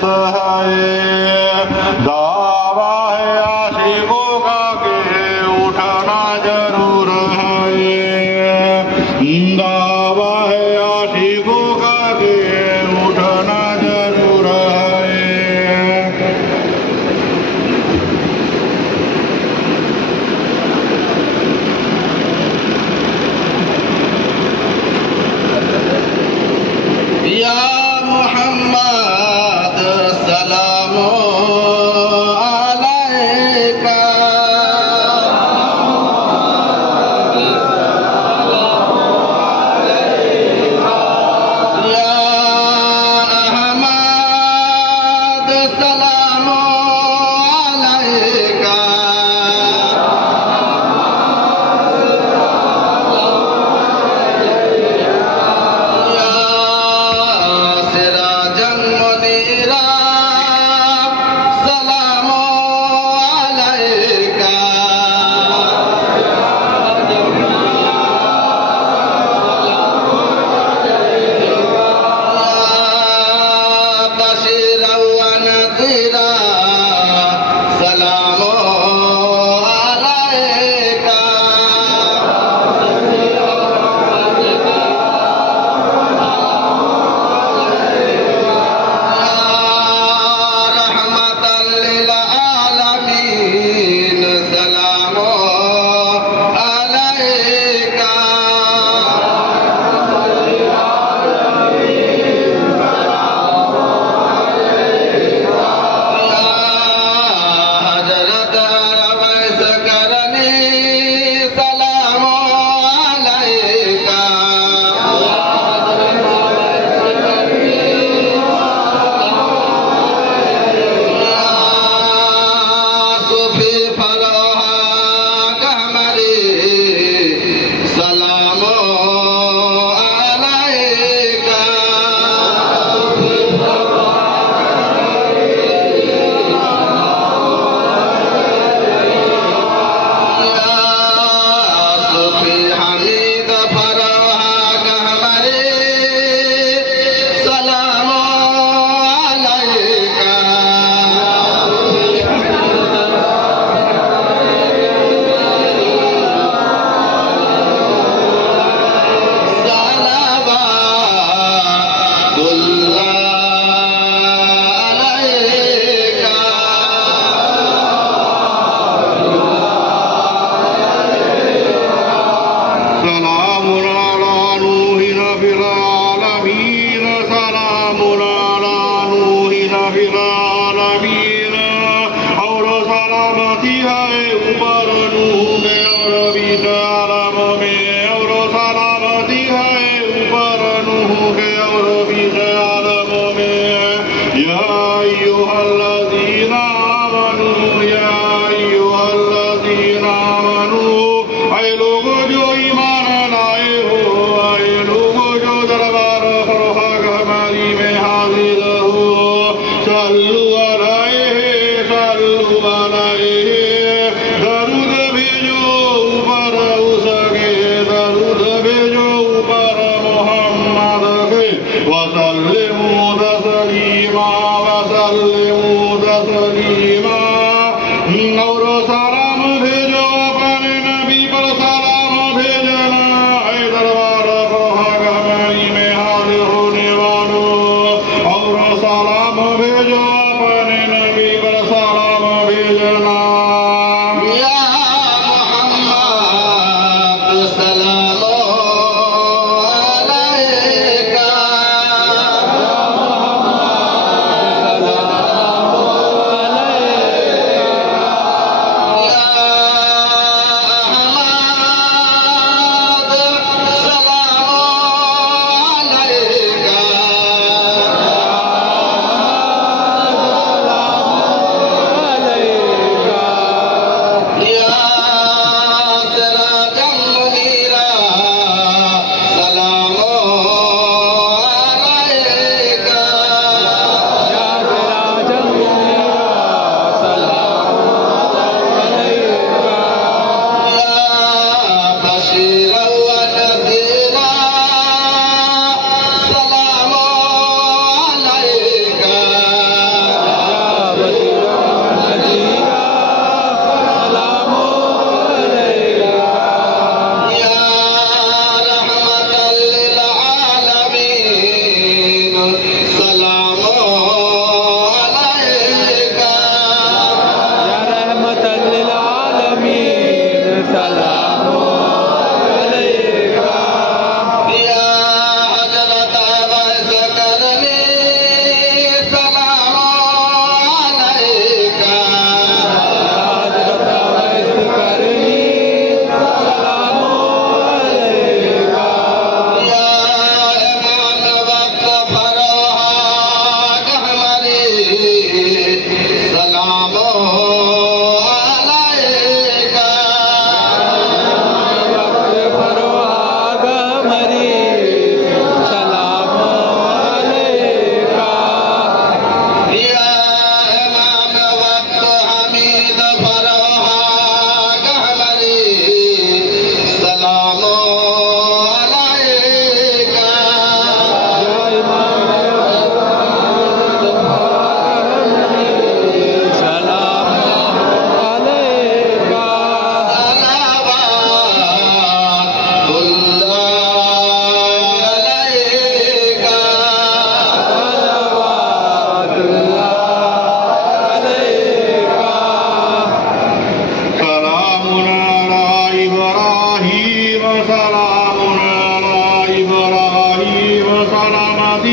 सहाय दावा है आशिकों का के उठाना जरूर है दावा है आशिकों का के उठाना जरूर है या मोहम्मद सलामो अलैका या अहमद सलामो अलैका सिराजन मुनीरा सलामो अलैका बशीरा व नज़ीरा सलामो अलैका रहमतल लिल आलमीन सलामो अलैका हजरत रवैस करनी सलामो अलैका सूफी फरोहा कहमरी सलामो अलैका सूफी हमीद फरोहा कहमरी सलामो अलैका सलामो अलैका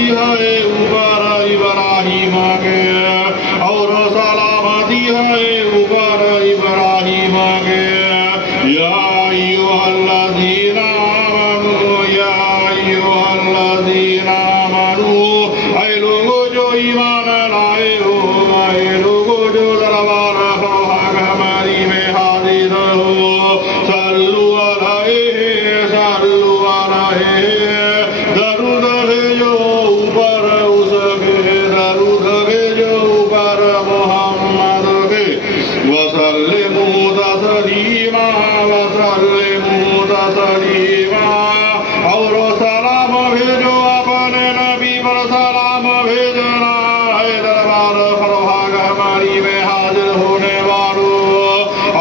दी है ऊपर इब्राहिम के और सलाम दी है ऊपर इब्राहिम के या अय्युहल्लज़ीना आमनू या अय्युहल्लज़ीना आमनू ऐ लोगों जो ईमान लाए हो ऐ लोगों जो दरबार फरहाग हमारी में हाजिर हो सल्लु अलैहि दरूद भेजो ऊपर उसके दरूद भेजो ऊपर मोहम्मद के वसल्लिमू तस्लीमा और सलाम भेजो अपने नबी पर सलाम भेजना है दरबार फरहाग हमारी में हाजिर होने वालों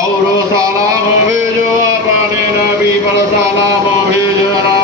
और सलाम भेजो अपने नबी पर सलाम भेजना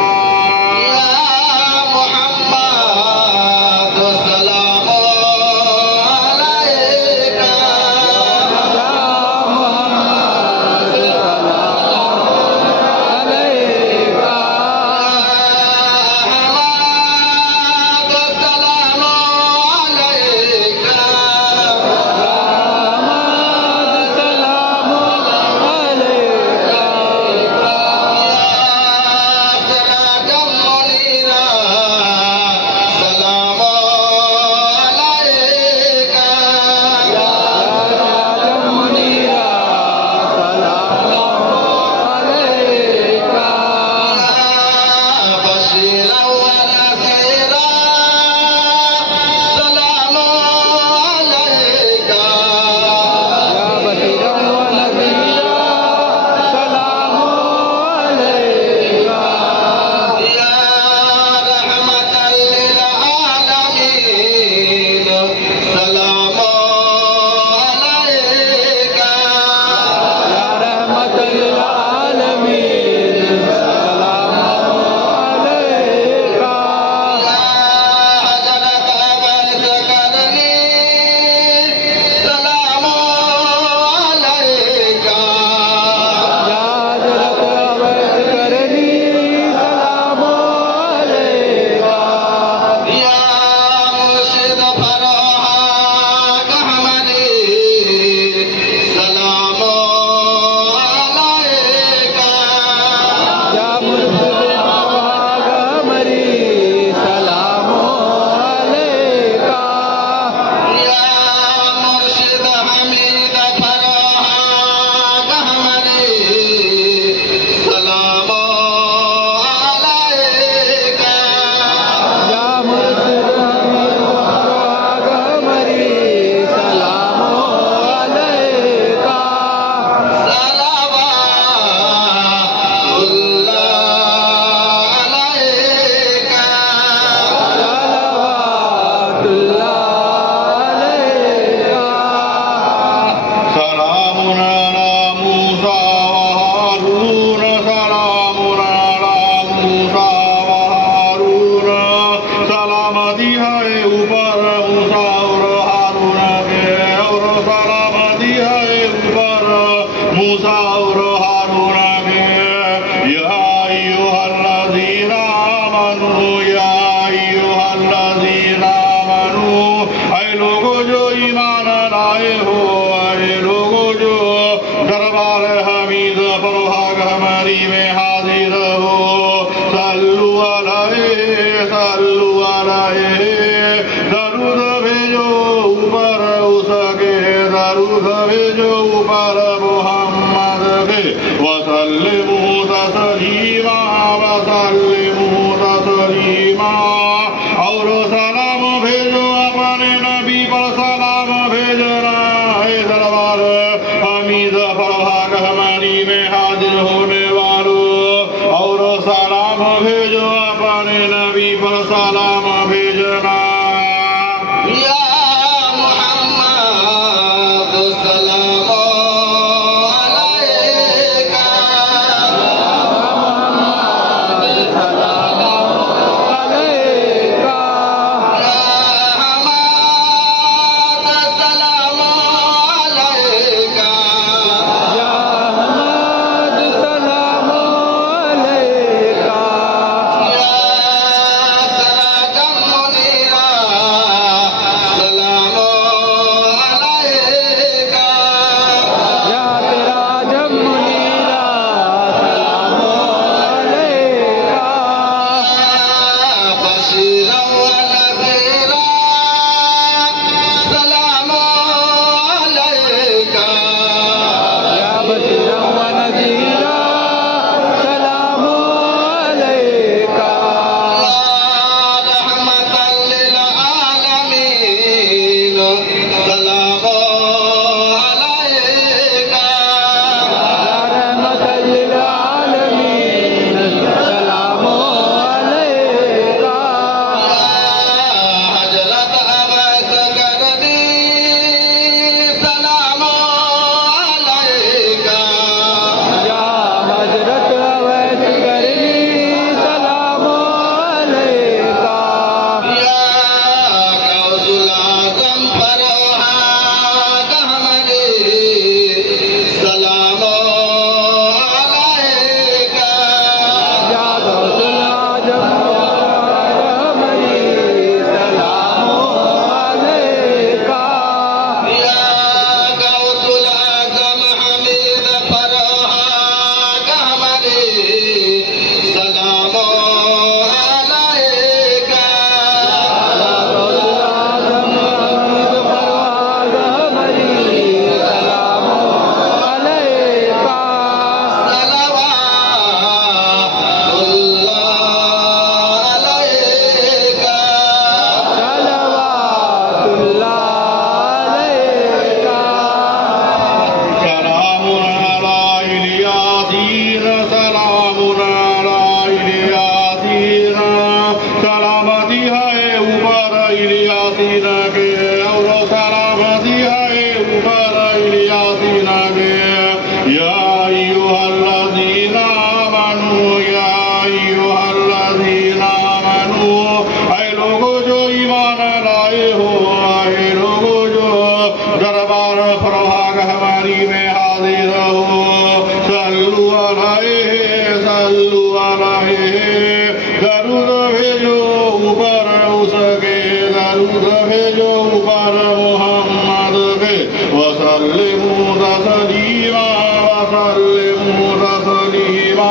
ऊपर उसके दरूद भेजो ऊपर मोहम्मद के वसल्लिमु तस्लीमा वसल्लिमु तस्लीमा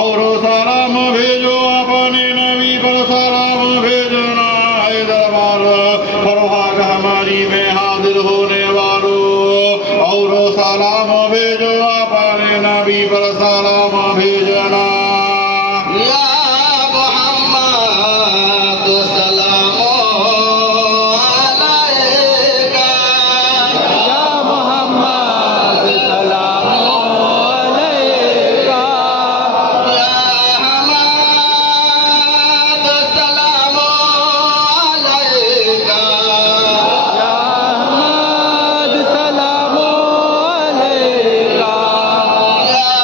और सलाम भेजो अपने नबी पर सलाम भेजना है दरबार फरहाग हमारी में हाजिर होने वालों और सलाम भेजो अपने नबी पर सलाम भेजना या मोहम्मद सलाम अलैका या मोहम्मद सलाम अलैका या हमाद सलाम अलैका या अहमद सलाम अलैका या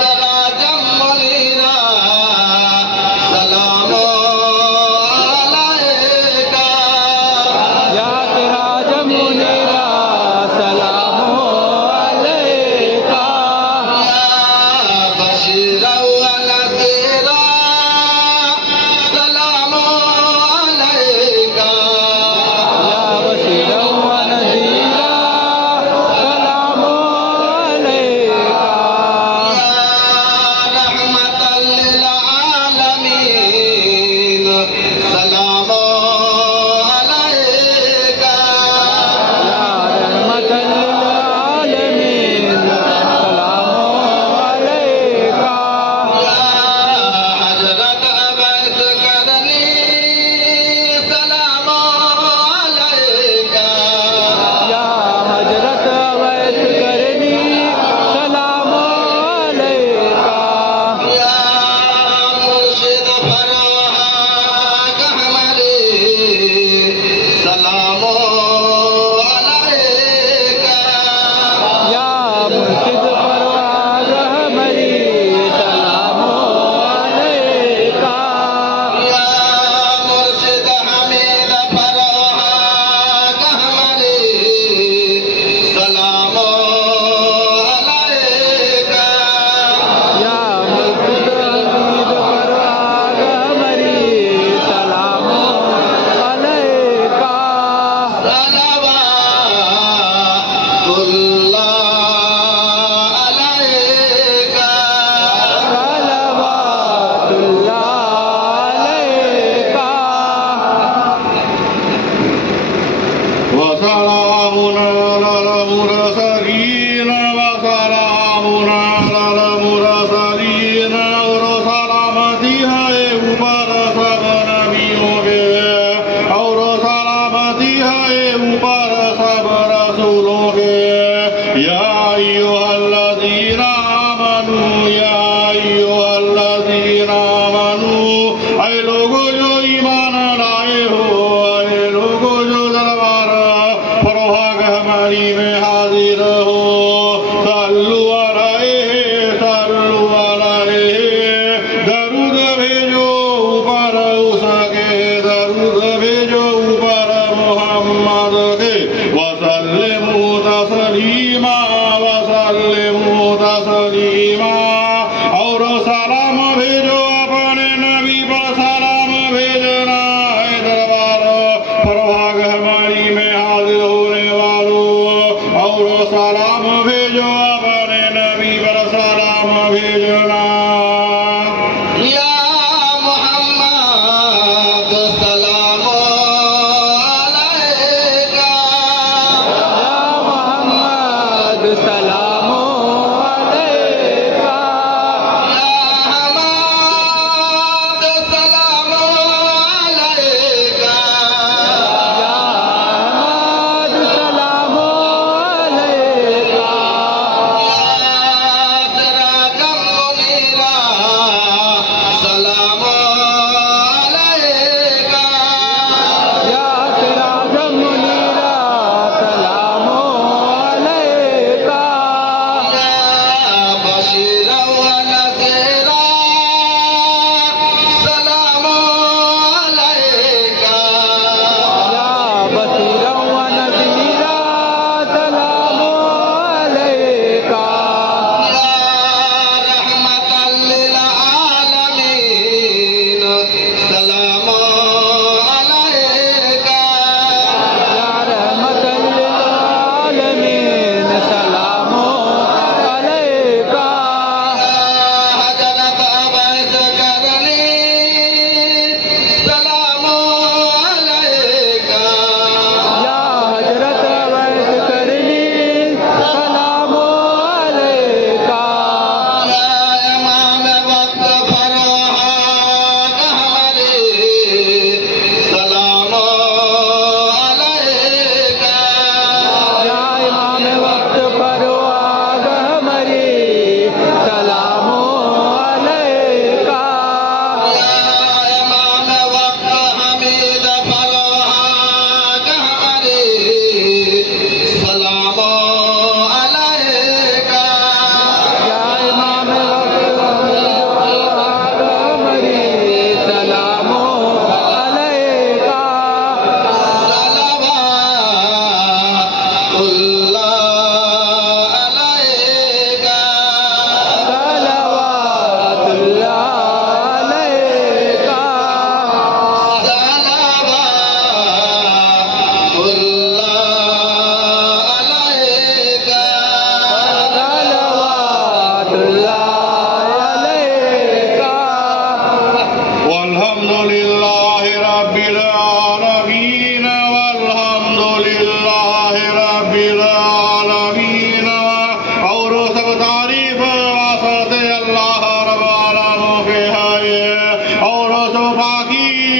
सराजम मुनीरा सलाम अलैका या सिराज मुनीरा सलाम अलैका या बशीरा व नज़ीरा सलाम अलैका या बशीरा व नज़ीरा सलाम अलैका रहमतल लिल आलमीन सलाम अलैका या रहमतल लिल आलमीन सलाम अलैका या हजरत अवैस करनी सलाम अलैका या हजरत अवैस करनी सलाम अलैका या मुर्शिद फरहाग हमारे सलाम अलैका या मुर्शिद परवाज़ हमारी सलाम अलैका या मुर्शिद हमीद फरहाग हमारे सलाम अलैका या मुर्शिद हमीद परवाज़ हमारी सलाम अलैका सलावतुल्लाह अलैका सलावतुल्लाह अलैका وسلام على المرسلين وسلام على المرسلين और सलामती है ऊपर सब नबियों के और सलामती है ऊपर सब रसूलों के या अय्युहल्लज़ीना आमनू या अय्युहल्लज़ीना आमनू ऐ लोगों जो ईमान लाए हो ऐ लोगों जो दरबार फरहाग हमारी में हाजिर हो सल्लु अलैहि दरूद भेजो ऊपर उसके दरूद भेजो ऊपर मोहम्मद के वसल्लिमु तस्लीमा और सलाम भेजो अपने नबी पर सलाम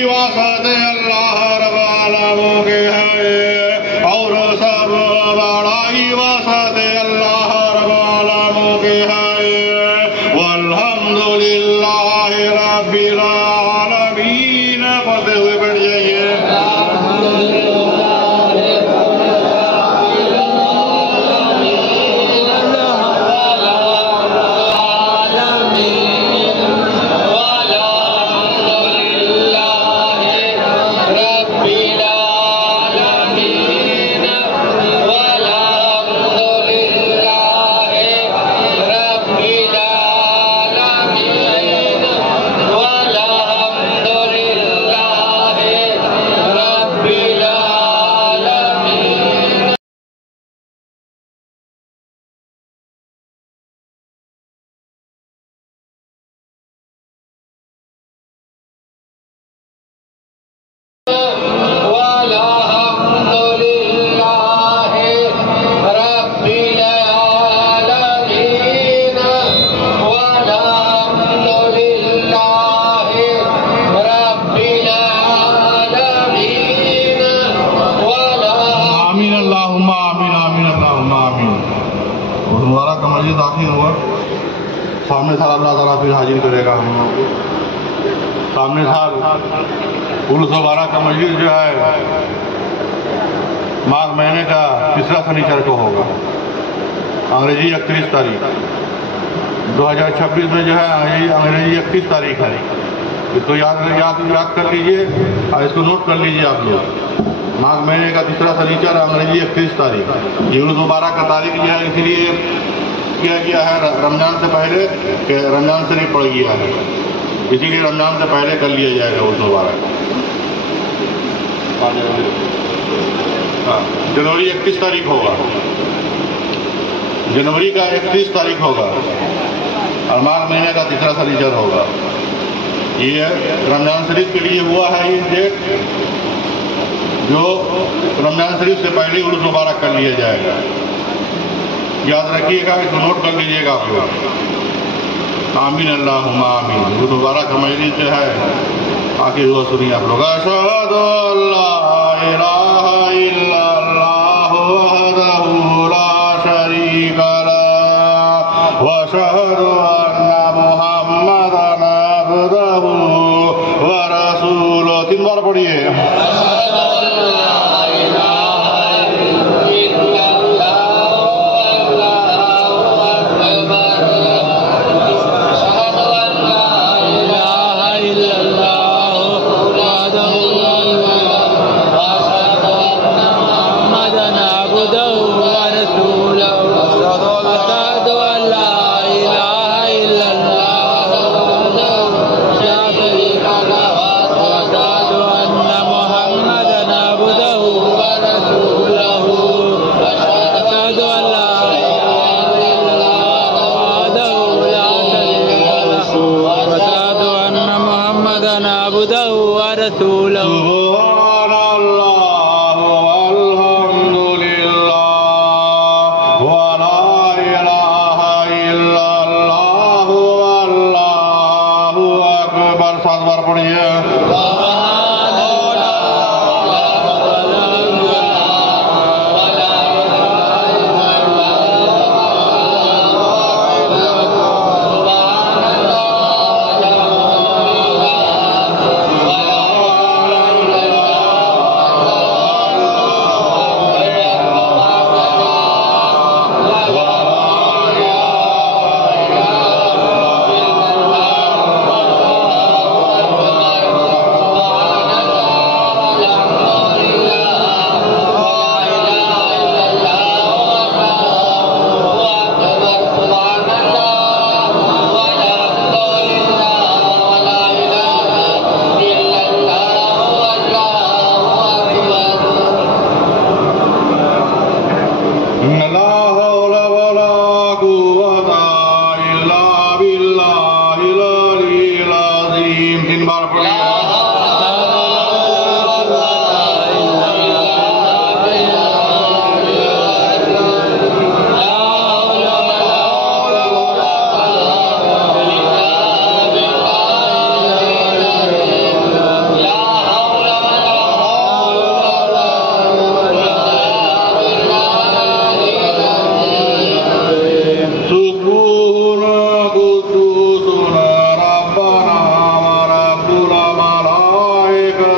वसत अल्लाह रब आलमों के है और सब बड़ाई वसत अल्लाह रब आलमों के है वल्हम्दुलिल्लाह रब्बिल आलमीन पढ़ते हुए बैठ जाइए। सामने साल अल्लाह ताला फिर हाजिर करेगा हम लोग को। सामने साल 1912 का मजलिस जो है माघ महीने का तीसरा शनिचर को होगा, अंग्रेजी 31 तारीख 2026 में जो है अंग्रेजी 31 तारीख है। इसको याद कर लीजिए और इसको नोट कर लीजिए आप लोग। माघ महीने का तीसरा शनिचर अंग्रेजी 31 तारीख, ये 1912 का तारीख जो है इसलिए किया गया है रमजान से पहले कि रमजान से नहीं पड़ गया है, इसीलिए रमजान से पहले कर लिया जाएगा 1912। हाँ, जनवरी 31 तारीख होगा, जनवरी का 31 तारीख होगा और माघ महीने का तीसरा शनिचर होगा। ये रमजान शरीफ के लिए हुआ है ये डेट, जो रमजान शरीफ से पहले 1912 कर लिया जाएगा। याद रखिएगा, इसको नोट कर लीजिएगा आप लोग। आमीन अल्लाहुम्मा आमीन। 1912 का मजलिस जो है आखिर हुआ सुनिए आप लोग। अशहदु अल्ला इलाहा इल्लल्लाह वहदहु ला शरीका लहु व अशहदु अन्ना मुहम्मदन अब्दुहु व रसूलुहु। 3 बार पढ़िए।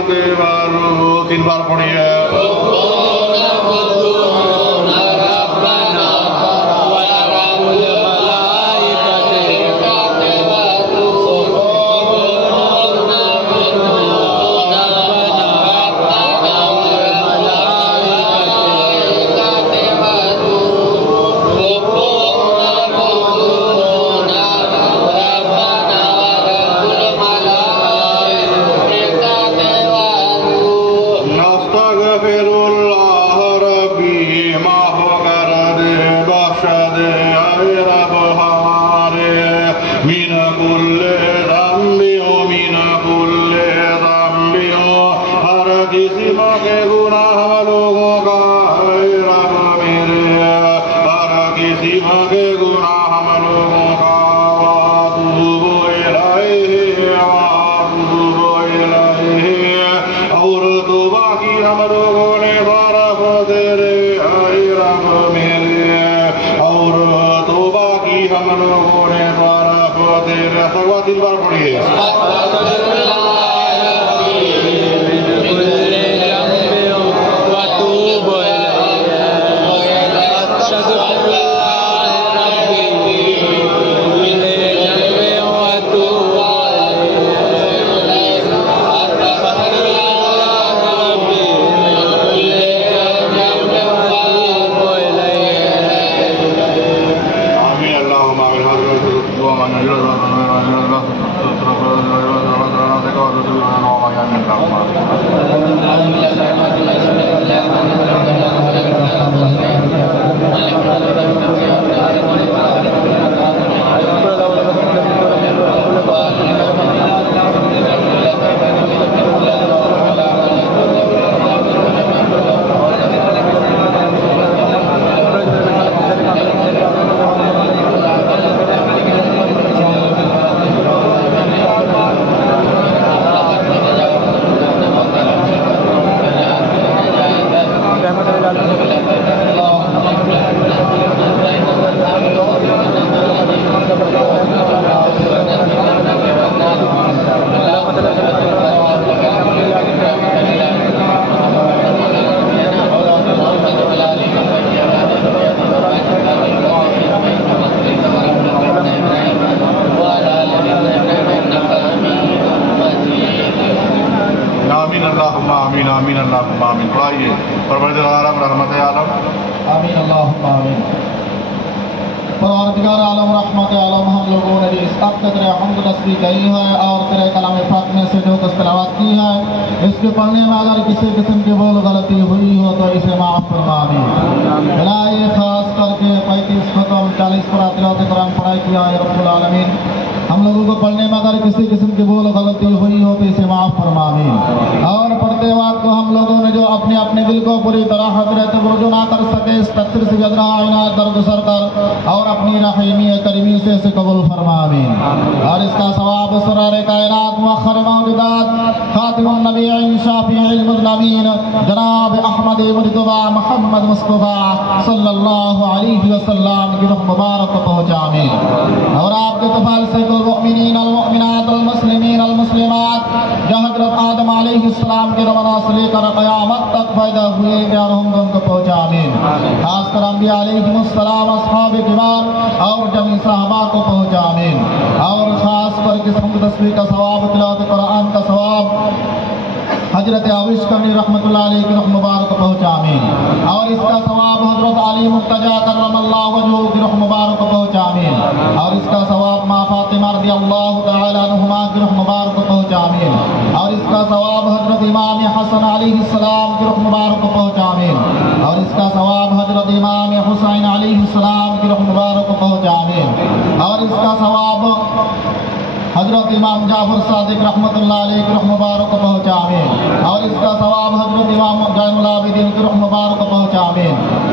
देवारो 3 बार पढ़िए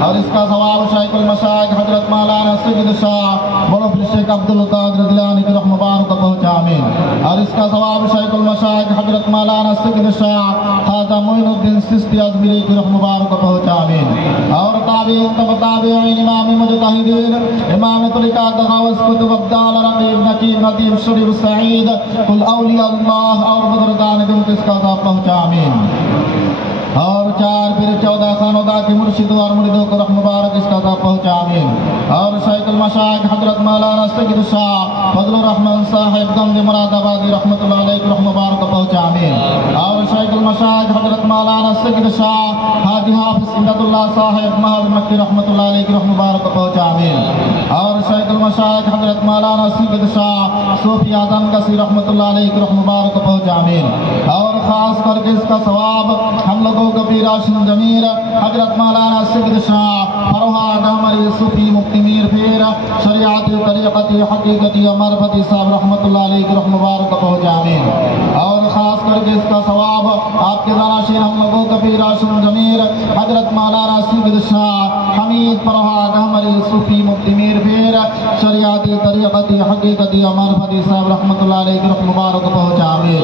और इसका सवाब शाइकुल मशाइख हजरत मौलाना सैयद शाह बड़ो शेख अब्दुल कादिर जिलानी की रहमत मुबारक को पहुंचा आमीन। और इसका सवाब शाइकुल मशाइख हजरत मौलाना सैयद शाह ख्वाजा मोइनुद्दीन चिश्ती अजमेरी की रहमत मुबारक को पहुंचा आमीन। और ताबीईन तबा ताबीईन इमाम मुजतहिदीन इमाम तरीक़त गौस कुतुब अब्दाल रकीब नकीब नदीम शरीफ सईद कुल औलिया अल्लाह और बुजुर्गान दिन किसका सवाब पहुंचा आमीन। और 4 पीर 14 खानोदा के मुर्शिद और मुरीदों को रहमत मुबारक इसका सवाब पहुंचा आमीन। और शाइकुल मशाइख हजरत मौलाना सैयद शाह फजलुर रहमान साहिब गंज मुरादाबादी रहमतुल्लाह अलैहि को रहमत मुबारक पहुंचा आमीन। और शाइकुल मशाइख हजरत मौलाना सैयद शाह हाजी हाफिज इमदुल्लाह साहिब महल मक्की रहमतुल्लाह अलैहि को रहमत मुबारक पहुंचा आमीन। और शाइकुल मशाइख हजरत मौलाना सैयद शाह सूफी आदम कसी रहमतुल्लाह अलैहि को रहमत मुबारक पहुंचा आमीन। और खास करके इसका सवाब हम लोगों को पीर आशिम जमीर हजरत मौलाना सैयद शाह फरोहा गहमरी सूफी मुफ्ती मीर फिर शरीयती तरीक़ती हकीकती मारिफती साहब रहमतुल्लाह अलैहि की रहमत मुबारक पहुंचा आमीन। और खास करके इसका सवाब आपके ज़ानाशीन हम लोगों को पीर आशिम जमीर हजरत मौलाना सैयद शाह हमीद फरोहा गहमरी सूफी मुफ्ती मीर फिर शरीयती तरीक़ती हकीकती मारिफती साहब रहमतुल्लाह अलैहि की रहमत मुबारक पहुंचा आमीन।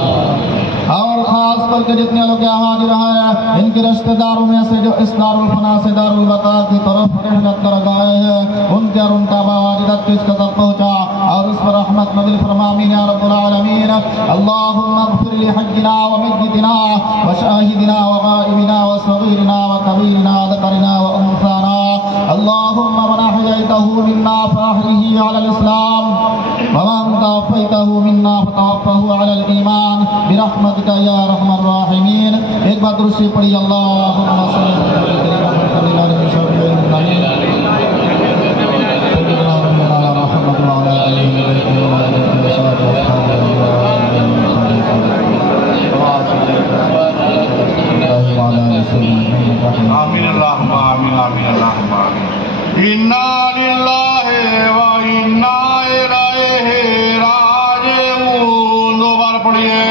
और खास करके जितने लोग यहाँ हाजिर हैं इनके रिश्तेदारों में से जो इस दारुल फना से दारुल बका की तरफ रहमत कर गए हैं उनके और उनका बावाजिदत किस कदर पहुँचा और उस पर रहमत नज़िल फरमामीन या रब्बुल आलमीन। अल्लाहुम्मा इग़फिर लि हज्जिना व मय्यितिना व शाहिदिना व गाइबिना व सगीरिना व कबीरिना व ज़करिना व उन्साना। अल्लाहुम्मा मन अहयैतहु मिन्ना फअहयिही अलल इस्लाम व मन तवफ़्फ़ैतहु मिन्ना फतवफ़्फ़हु अलल ईमान बिरहमतिका या रहमान राहिमीन। एक बार दुरूद शरीफ पढ़िए। अल्लाहुम्मा सल्ली आमीन अल्लाहुम्मा आमीन आमीन अल्लाहुम्मा आमीन। इन्ना लिल्लाहि व इन्ना इलैहि राजिऊन। दो बार पढ़िए।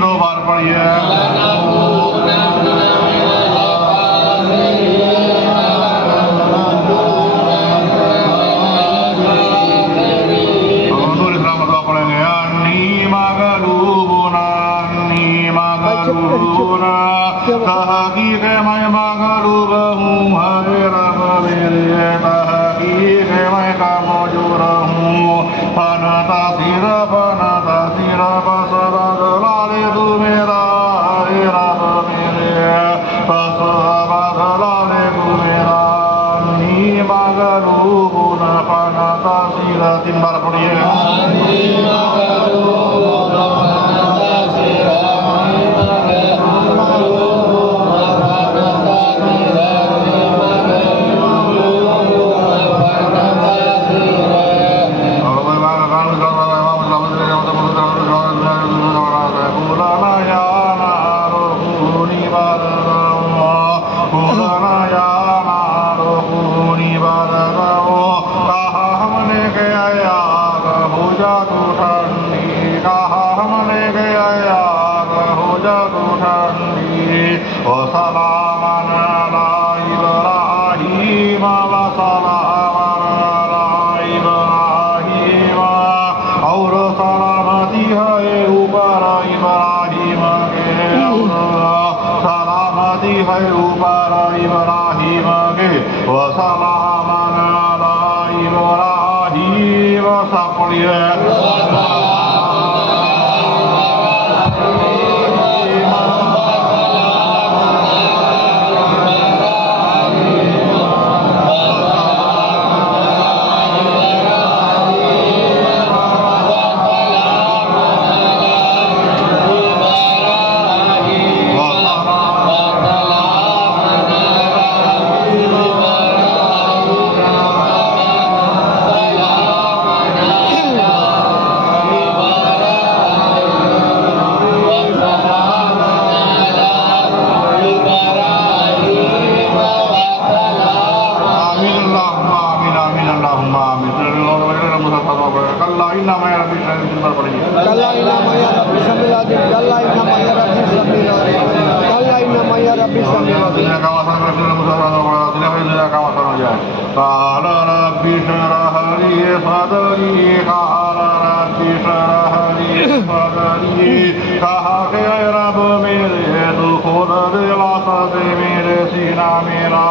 दो बार पढ़िए। तीन बार पढ़िए قال رب اشرح لي صدري قال رب اشرح لي صدري कहा के रब मेरे तू खुद दिलासत मेरे सीना मेरा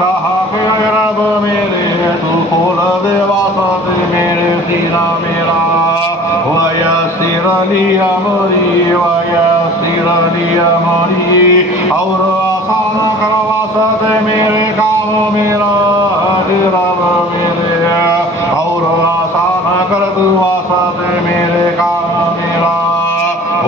कहा के रब मेरे तू खुद दिलासत मेरे सीना मेरा वयस्सिर ली अमरी वयस्सिर ली अमरी और आसान कर वासत मेरे काम मेरा रब मेरे और आसान कर तू वासत मेरे काम मेरा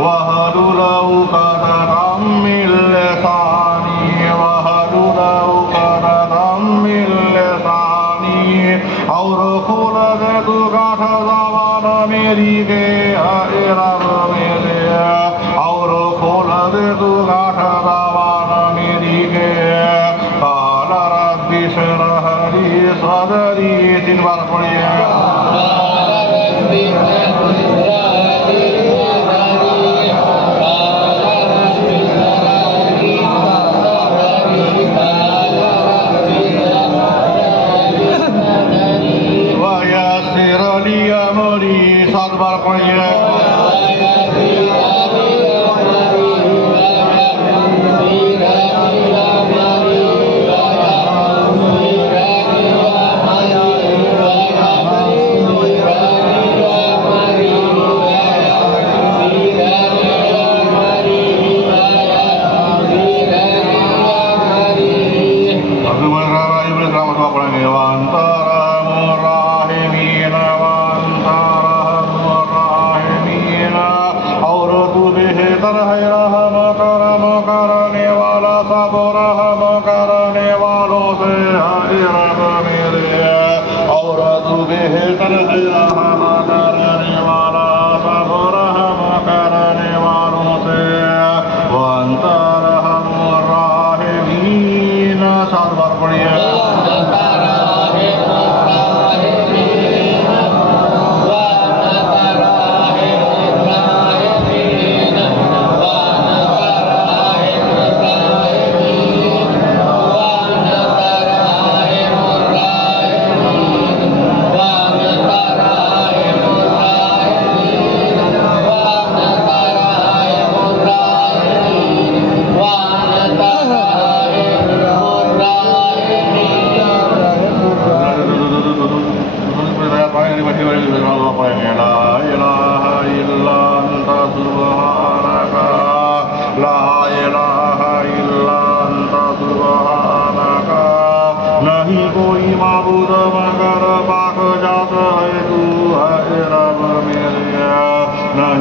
वहदुलहु कदम मिल लिसानी वहदुलहु कदम मिल लिसानी और खोल दे तू गाँठ ज़बान मेरी के रब मेरे और खोल दे तू गाँठ ज़बान मेरी के काल रब्बि इश्रह ली सदरी तीन बार पढ़िए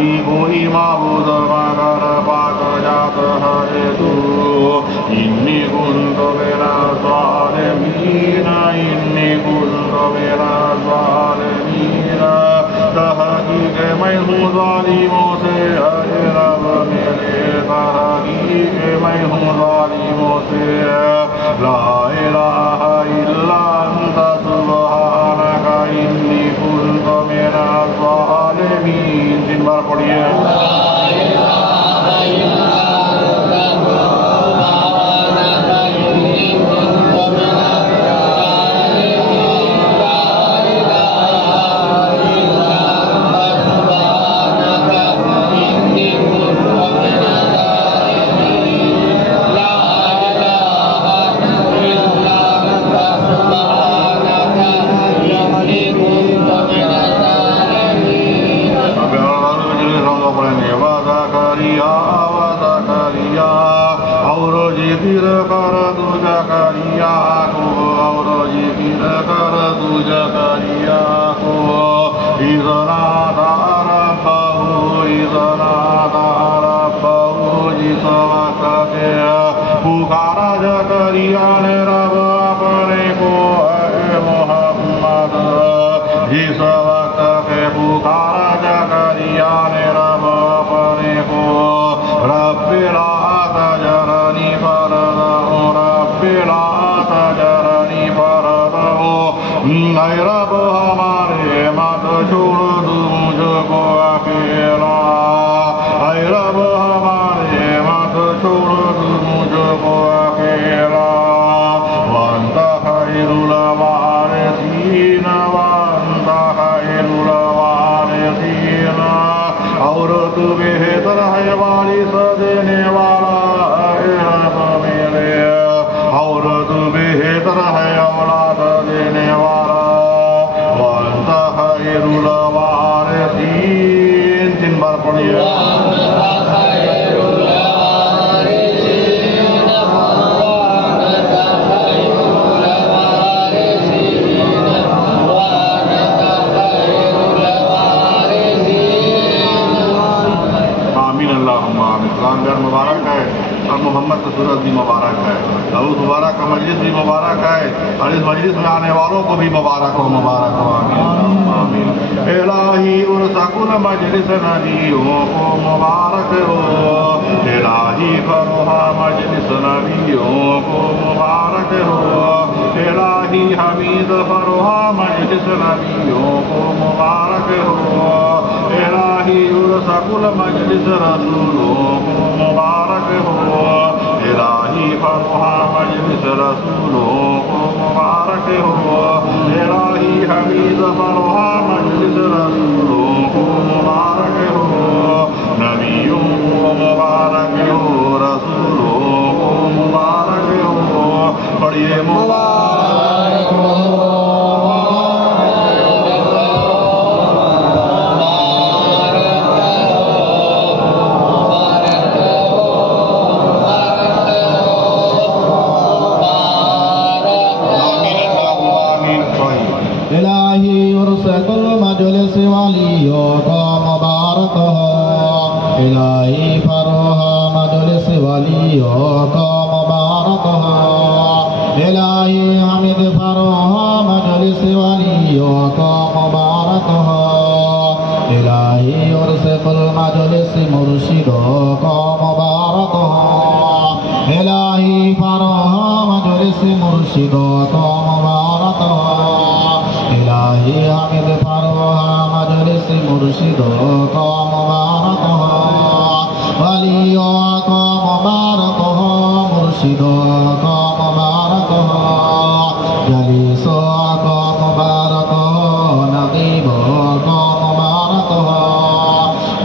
नहीं कोई माबूद मगर पाक जात है तू इन्नी कुंत मेरा स्वालिमीन इन्नी कुंत मेरा स्वालिमीन तहकीक मैं हूँ ज़ालिमों से है रब मेरे तहकीक मैं हूँ ज़ालिमों से ला इलाहा इल्ला अंता सुब्हानका इन्नी कुंतु मिना ज़ालिमीन। 3 बार पढ़िए। पुकारा जकरिया ने रब अपने को है मोहम्मद जिस वक्त के पुकारा जकरिया ने रब अपने को रब्बी ला तजरनी फरदहु रब्बी ला तजरनी फरदहु ऐ रब हमारे मत छोड़ दू मुझको अकेला ऐ रब हमारे मत छोड़ दू मुझको अकेला वंत खैरुल वारिसीन वंत खैरुल वारिसीन और तू बेहतर है वारिस देने वाला है रब मेरे और तू बेहतर है औलाद देने वाला वंत खैरुल वारिसीन। 3 बार पढ़िए। मुबारक है और मोहम्मद की सूरत भी मुबारक है और उस मुबारक का मजलिस भी मुबारक है और इस मजलिस में आने वालों को भी मुबारक हो आमीन आमीन। इलाही उर्सकुल मजलिस नबियों को मुबारक हो इलाही फरोहा मजलिस नबियों को मुबारक हो इलाही हमीद फरोहा मजलिस नबियों को मुबारक हो इलाही उर्सकुल मजलिस रसूलों को मुबारक हो इलाही फरोहा मजलिस रसूलों को मुबारक हो इलाही हमीद फरोहा मजलिस रसूलों को मुबारक हो नबियों को मुबारक हो रसूलों को मुबारक हो। पढ़िए मुबारक हो मजलिस वालियों को मुबारक हो इलाही फरोहा मजलिस वालियों को मुबारक हो इलाही हमीद फरोहा मजलिस वालियों को मुबारक हो इलाही उर्सकुल मजलिस मुर्शिदों को मुबारक हो इलाही फरोहा मजलिस मुर्शिदों को मुबारक हो इलाही हमीद फरोहा मजलिस मुर्शिदों को मुबारक हो वलियों को मुबारक हो मुर्शिदों को मुबारक हो जलीसों को मुबारक हो नकीबों को मुबारक हो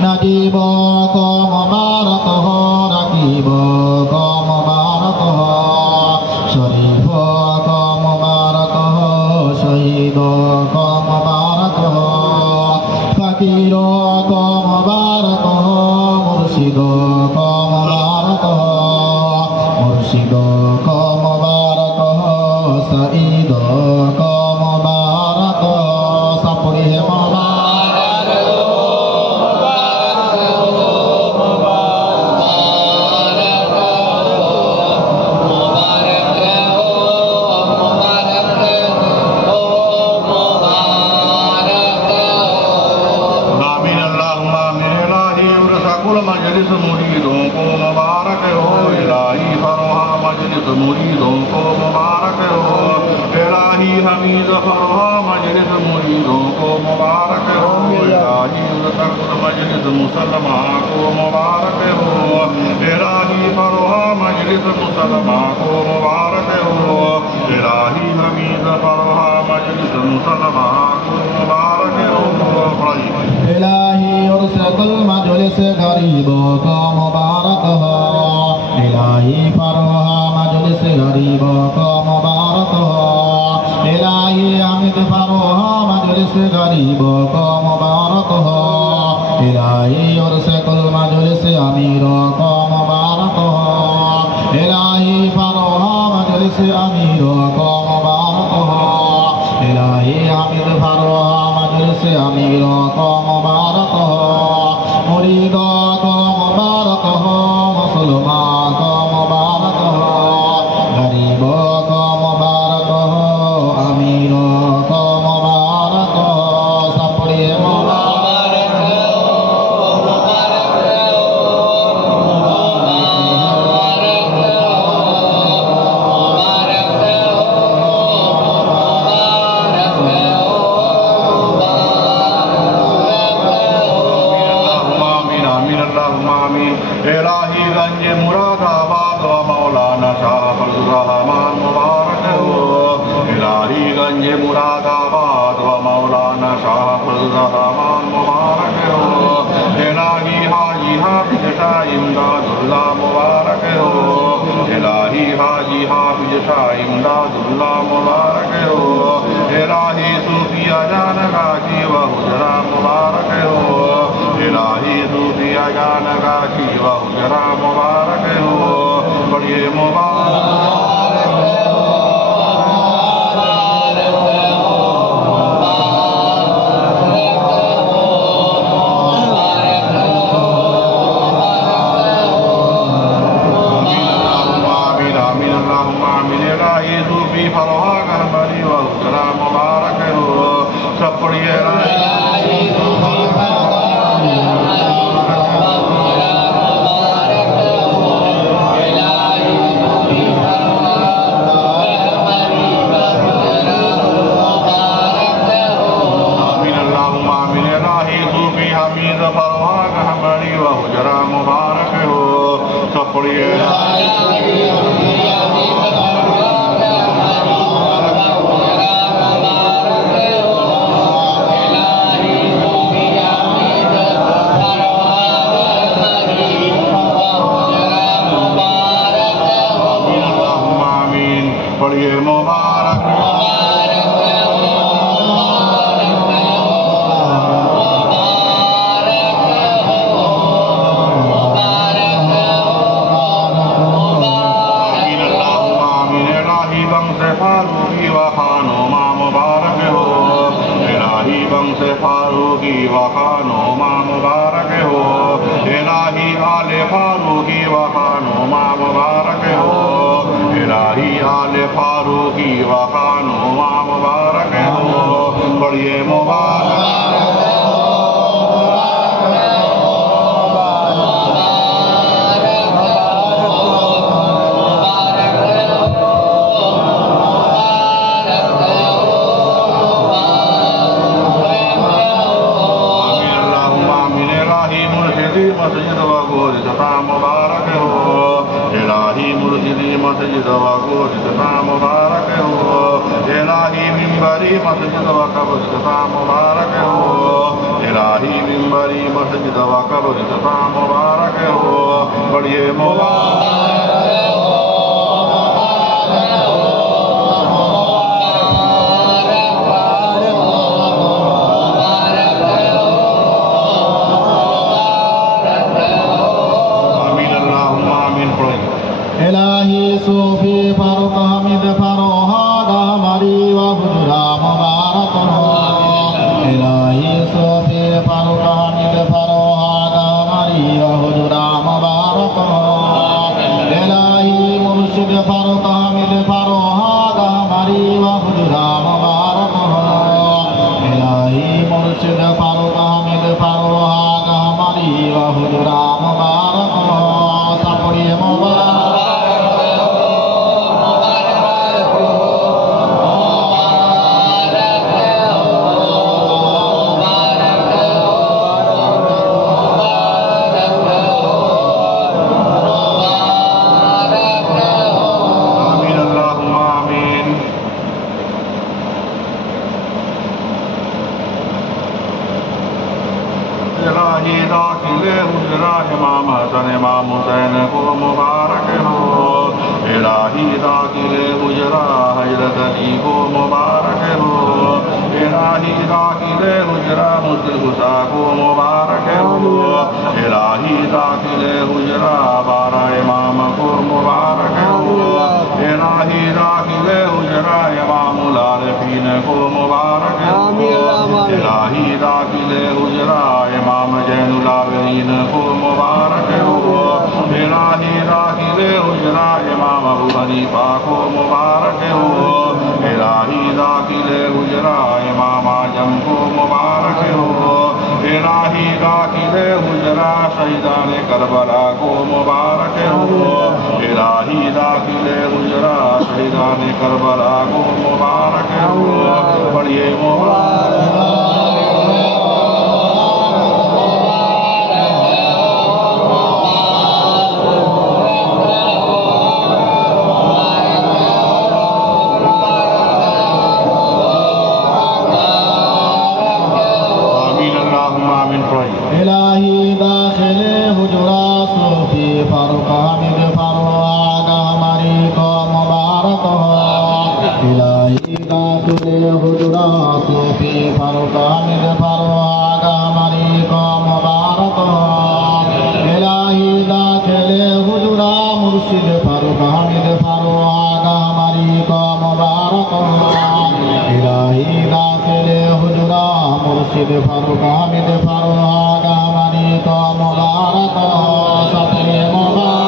नजीबों को मुबारक हो रकीबों को मुबारक हो शरीफों को मुबारक हो शहीदों को मुबारक हो फकीरों को मुबारक हो मुर्शिदों को मुबारक हो मुर्शिदों को मुबारक हो सईदों को मुबारक हो। सब पढ़िए मुबारक हो मजलिस मुरीदों को मुबारक हो इलाही फरोहा मजलिस मुरीदों को मुबारक हो इलाही हमीद फरोहा मजलिस मुरीदों को मुबारक हो इलाही मजलिस मुसलमान को मुबारक हो इलाही फरोहा मजलिस मुसलमान को मुबारक हो इलाही हमीद फरोहा मजलिस मुसलमान को मुबारक हो इलाही उर्सकुल मजलिस गरीबों को मुबारक हो इलाही फरोहा मजलिस गरीबों को मुबारक हो इलाही हमीद फरोहा मजलिस गरीबों को मुबारक हो इलाही उर्सकुल मजलिस अमीरों को मुबारक हो इलाही फरोहा मजलिस अमीरों को मुबारक हो इलाही हमीद फरोहा मजलिस अमीरों को मुबारक हो मुरीदों को मुबारक हो मुसलमान को मुबारक हो गरीबों को मुबारक हो अमीरों को मुबारक हो सब पढ़िए मुबारक हो मुबारक हो मुबारक हो मुबारक इलाही गंज मुरादाबाद व मौलाना शाह फजल रहमान मुबारक हो इलाही गंज मुरादाबाद व मौलाना शाह फजल रहमान मुबारक हो इलाही हाजी हाफिज शाह इमदादुल्लाह मुबारक हो इलाही हाजी हाफिज शाह इमदादुल्लाह मुबारक हो इलाही सूफिया जानगा की व हुजरा मुबारक हो इलाही सूफिया जानगा की व हुजरा मुबारक हो बड़े मुबारक इलाही दाखिले हुजरा इमाम हसन इमाम हुसैन को मुबारक हो इलाही दाखिले हुजरा हजरत अली को मुबारक हो इलाही दाखिले हुजरा मुस्लिम हुसा को मुबारक हो इलाही दाखिले हुजरा बारा इमाम को मुबारक हो इलाही दाखिले हुजरा इमाम आरिफीन को मुबारक हो इलाही दाखिले हुजरा इमाम जैनुल आबिदीन को मुबारक हो इलाही दाखिले हुजरा इमाम अबू हनीफा को मुबारक हो इलाही दाखिले हुजरा इमाम आजम को मुबारक हो इलाही दाखिले हुजरा शहीदान करबला को मुबारक हो इलाही दाखिले हुजरा शहीदान करबला को मुबारक हो पढ़िए मुबारक इलाही दाखिले हुजरा सूफी फारूक हामिद फारूक हमारी को मुबारक हो इलाही दाखिले हुजरा सूफी फारूक हामिद फारूक हमारी को मुबारक हो इलाही दाखिले हुजरा मुर्शिद फारूक हामिद फारूक हमारी को मुबारक हो इलाही दाखिले हुजरा मुर्शिद फारूक हामिद फारूक हमारी को मुबारक हो सबके मुबारक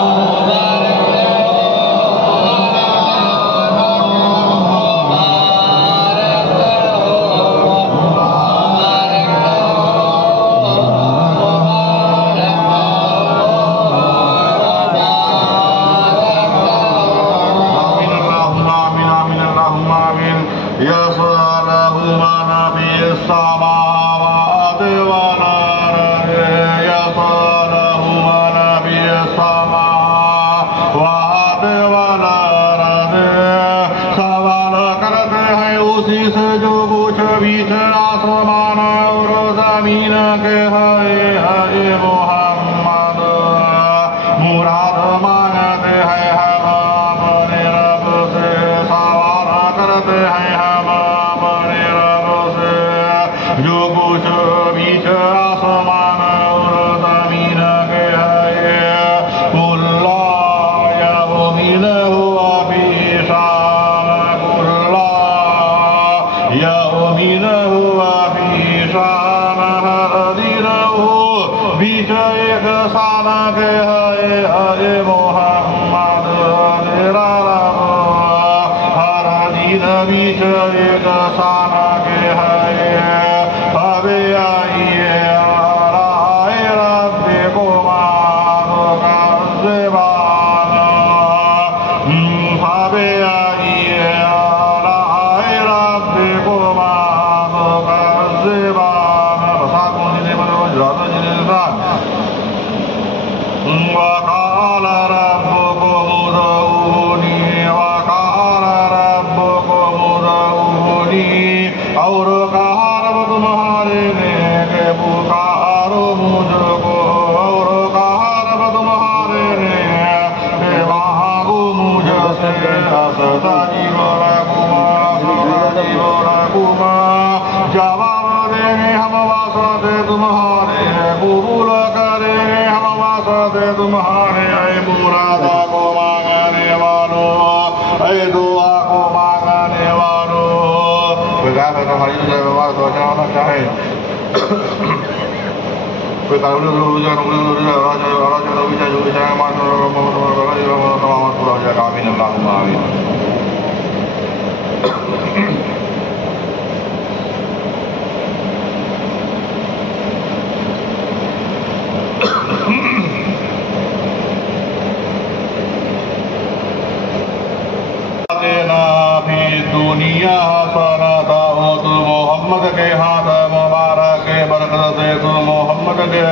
मोहम्मद के हाथ मुबारक के बरकत से तू मोहम्मद के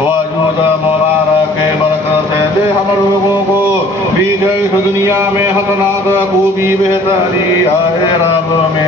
वजूद मुबारक के बरकत से दे हम लोगों को भी इस दुनिया में हसनात खूबी बेहतरी आए रब में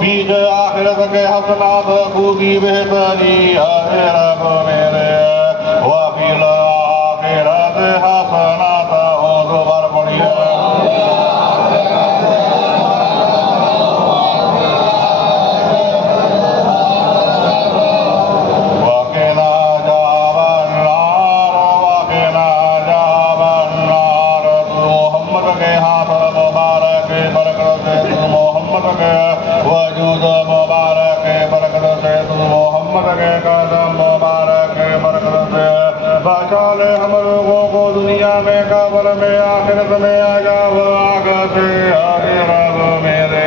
बीज आखिरत के हसनात खूबी बेहतरी है रब मेरे वकील आखिरत हसनात हो दोबारा पढ़िए वजूद मुबारक बरकत से तुम मोहम्मद के कदम मुबारक बरकत से बचा ले हम लोगों को दुनिया में कब्र में आखिरत में अजाब आग से आगे रब मेरे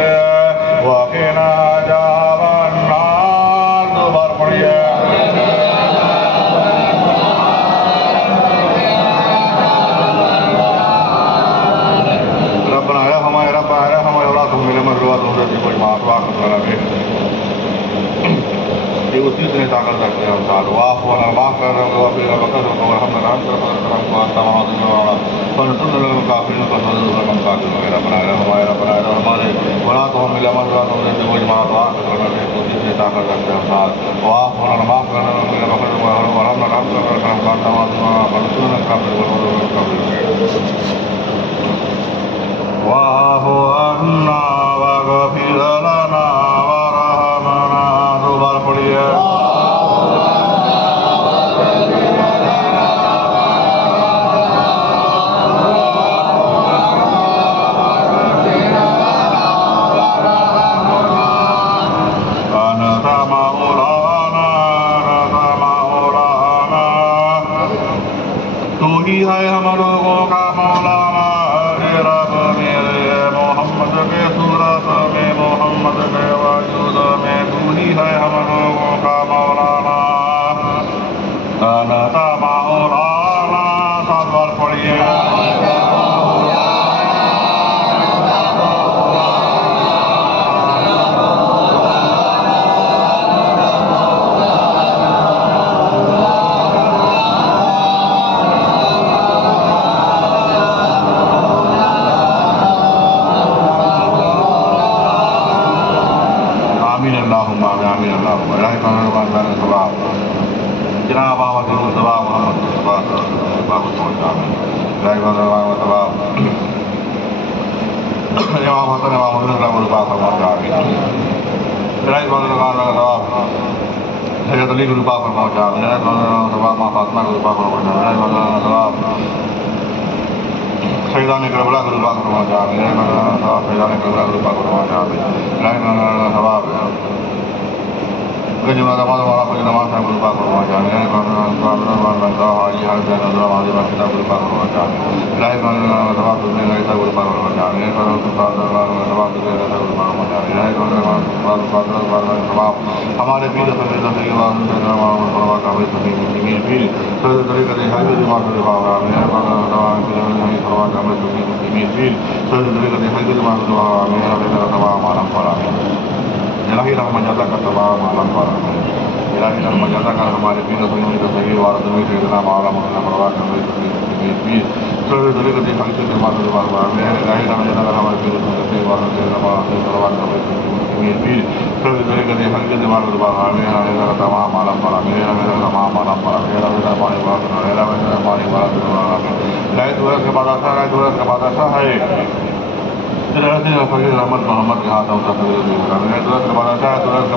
वकीना अजाब अन्नार दोबारा पढ़िए कोई महात्मा ये उसी से ताकत रखते हैं साल वाफ वाला माफ कर रहे हो फिर वक्त हो हम नाम कर तमाम पर सुन लोग काफी लोग हम काफी वगैरह बनाए हमारे बना तो हम मिला मत कोई महात्मा उसी से ताकत रखते हैं साल वाफ वाला माफ कर रहे हो फिर वक्त हम नाम कर तमाम पर सुन काफी वाह अन्ना वगफिर लना वरहमना दोबारा पढ़िए तू ही है हम लोगों का मौलाना रब मेरे मोहम्मद के सूरत में मोहम्मद के वजूद में तू ही है हम लोगों का मौलाना अनता मौलाना सब बार पढ़िए जनाब आवाज़ दबाव मोहम्मद बाबू पहुंचा इमाम हसन इमाम हुसैन का पहुंचा सैयद अली गुरुपा पर पहुंचा माँ फातिमा गुरुपा पर पहुंचा सैयदा ने करबला गुरुपा पर पहुंचा सैयदा ने करबला गुरुपा पर पहुंचा गंजमा नमाज वाला कोई नमाज है गुरुपा को पहुंचा है हाजी हर जगह नमाज वाला किताब गुरुपा को पहुंचा लाइव नमाज दुनिया का किताब गुरुपा को पहुंचा है नमाज दुनिया का किताब गुरुपा को पहुंचा है हमारे पीर सभी सभी परवा का भी सभी मुस्लिम पीर सभी तरीके से हर दिमाग में भाव है परवा का भी सभी मुस्लिम पीर सभी तरीके से हर दिमाग में भाव है मेरा तमाम आलम पर इलाही रहमत ज़्यादा का तमाम आलम पर इलाही रहमत ज़्यादा का हमारे पीर सभी का सही वारद में इतना मामला मुस्लिम परवा का भी सभी मुस्लिम पीर सभी तरीके से हर दिमाग में भाव है इलाही रहमत ज़्यादा का हमारे पीर सभी वारद में परवा का भी सभी मुस्लिम पीर सभी तरीके से हर दिमाग में भाव है मेरा तमाम आलम पर मेरा तमाम आलम पर मेरा पानी वाला के बादशाह है फकीर रहमत मोहम्मद के हाथ फकीर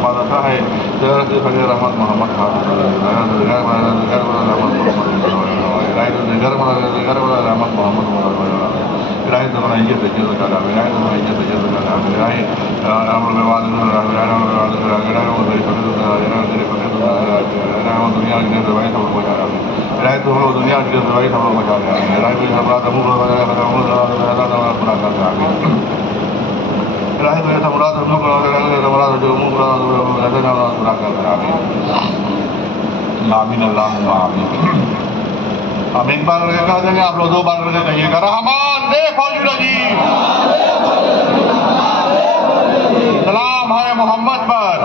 बादशाह है फकीर रहमत मोहम्मद के हाथ रहमत मोहम्मद इलाही तो बनाइए तजर्बा कर इलाही तो बनाइए तजर्बा कर इलाही अमर में वाद दुनिया की दवाई सब पहुँचा रहा है इलाही तो दुनिया की दवाई सब पहुँचा रहा है इलाही भी सब पूरा कर रहा है इलाही तो ऐसा मुराद जो पूरा कर रहा है आमीन अल्लाह आमीन हम एक बार कह देंगे आप लोग दो बार करके कहिएगा रहमान दे फौजी रजीम सलाम है मोहम्मद पर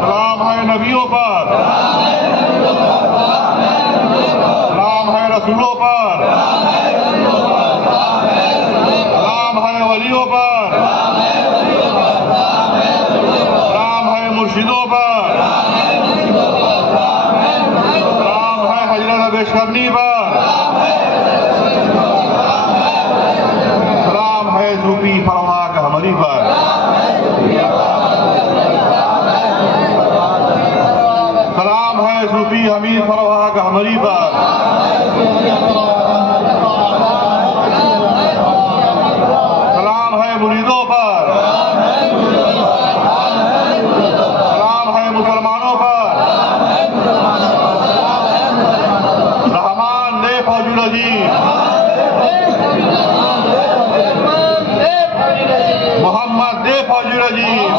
सलाम है नबियों पर सलाम है रसूलों पर सलाम है वलियों पर पर, राम है मुर्शिदों पर, राम है हजरत बेशकरनी पर, राम है सूफी फरमा गहमरी पर, सलाम है सूफी हमीद फरमा गहमरी पर, सलाम है मुरीदों पर, सलाम है मुसलमानों पर, रहमान दे फौजुल अजीम, मोहम्मद दे फौजुल अजीम,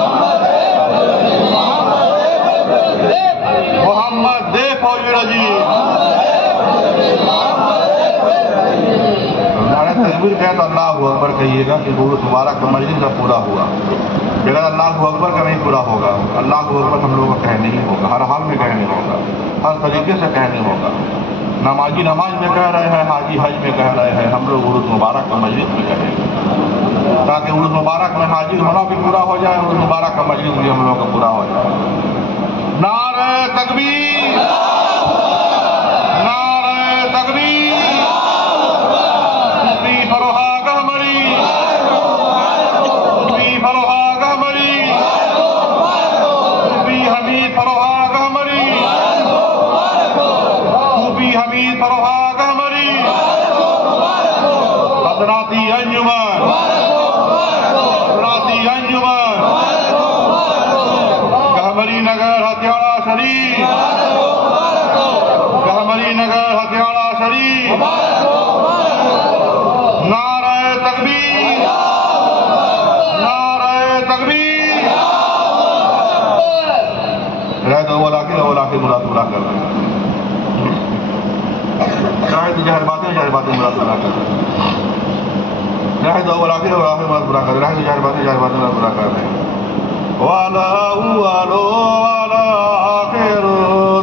मोहम्मद दे फौजुल अजीम। तकबीर कहे तो अल्लाह अकबर कहिएगा कि उर्स मुबारक का मजलिस का पूरा हुआ। अगर अल्लाह अकबर का नहीं पूरा होगा, अल्लाह अकबर हम लोगों को कहने ही होगा, हर हाल में कहने होगा, हर तरीके से कहने होगा। नमाजी नमाज में कह रहे हैं, हाजी हज में कह रहे हैं, हम लोग उर्स मुबारक का मजलिस में कहेंगे, ताकि उर्स मुबारक में हाजिर होना भी पूरा हो जाए, उर्स मुबारक का मजलिस भी हम लोगों का पूरा हो जाए। नारे तकबीर, नारे तकबीर, फरोहा गहमरी, फरोहा गहमरी, हमीद फरोहा गहमरी, हमीद फरोहा गहमरी, हजराती अंजुमन, हजराती अंजुमन, गहमरी नगर हथियारा शरीफ, गहमरी नगर हथियारा शरीफ। नारे तकबीर, नारे तकबीर। रह दो वाला के मुराद पूरा कर रहे हैं, चाहे तो जहर बातें मुराद पूरा कर रहे हैं, रह दो वाला के मुराद पूरा कर रहे हैं, जहर बातें मुराद पूरा कर रहे हैं। वाला वालो वाला आखिर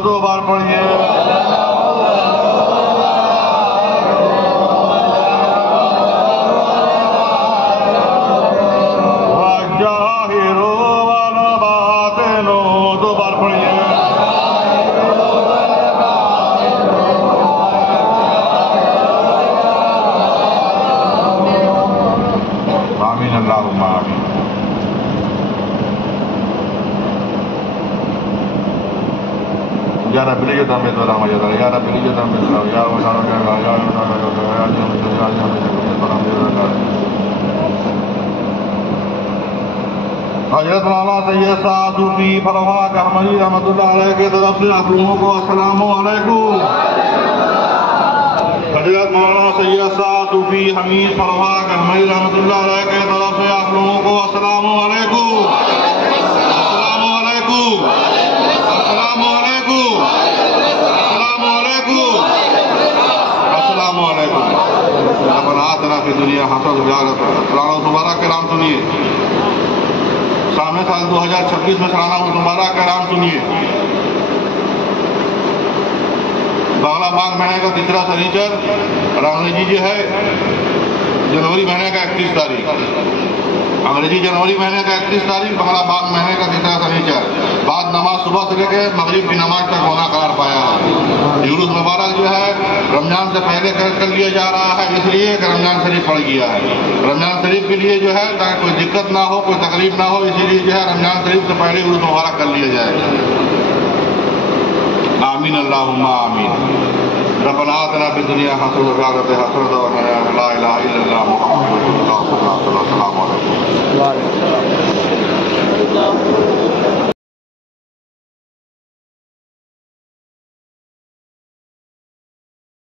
दो बार पढ़िए। Ya Rabbi yo también te la voy a dar, ya Rabbi yo también te la voy a dar, हजरत मौलाना सैयद साहब सूफी फरवा गहमरी रहमतुल्लाह अलैह के तरफ से आप लोगों को अस्सलाम वालेकुम। हजरत मौलाना सैयद साहब सूफी हमीद फरवा गहमरी रहमतुल्लाह अलैह के तरफ से आप लोगों को अस्सलाम वालेकुम, अस्सलाम वालेकुम, अस्सलाम वालेकुम, अस्सलाम वालेकुम, अस्सलाम वालेकुम। अपना आतना की दुनिया हसन जागत सलाम मुबारक के नाम सुनिए। सामने साल 2026 में सलाना मुबारक का नाम सुनिए। बांग्ला माघ महीने का तीसरा शनिचर और अंग्रेजी जो है जनवरी महीने का 31 तारीख, अंग्रेजी जनवरी महीने का 31 तारीख, बांग्ला माघ महीने का तीसरा शनिचर। बाद नमाज सुबह से लेकर मगरिब की नमाज तक होना करार पाया है। उर्स मुबारक जो है रमजान से पहले कर लिया जा रहा है, इसलिए कि रमजान शरीफ पड़ गया है। रमजान शरीफ के लिए जो है ताकि कोई दिक्कत ना हो, कोई तकलीफ ना हो, इसीलिए जो है रमजान शरीफ से पहले उर्स मुबारक कर लिया जाए। आमीन अल्लाहुम्मा आमीन। रब्बना आतिना फिद दुनिया हसनतन व फिल आखिरति हसनतन व क़िना अज़ाबन्नार। ला इलाहा इल्लल्लाह मुहम्मदुर रसूलुल्लाह सल्लल्लाहु अलैहि वसल्लम।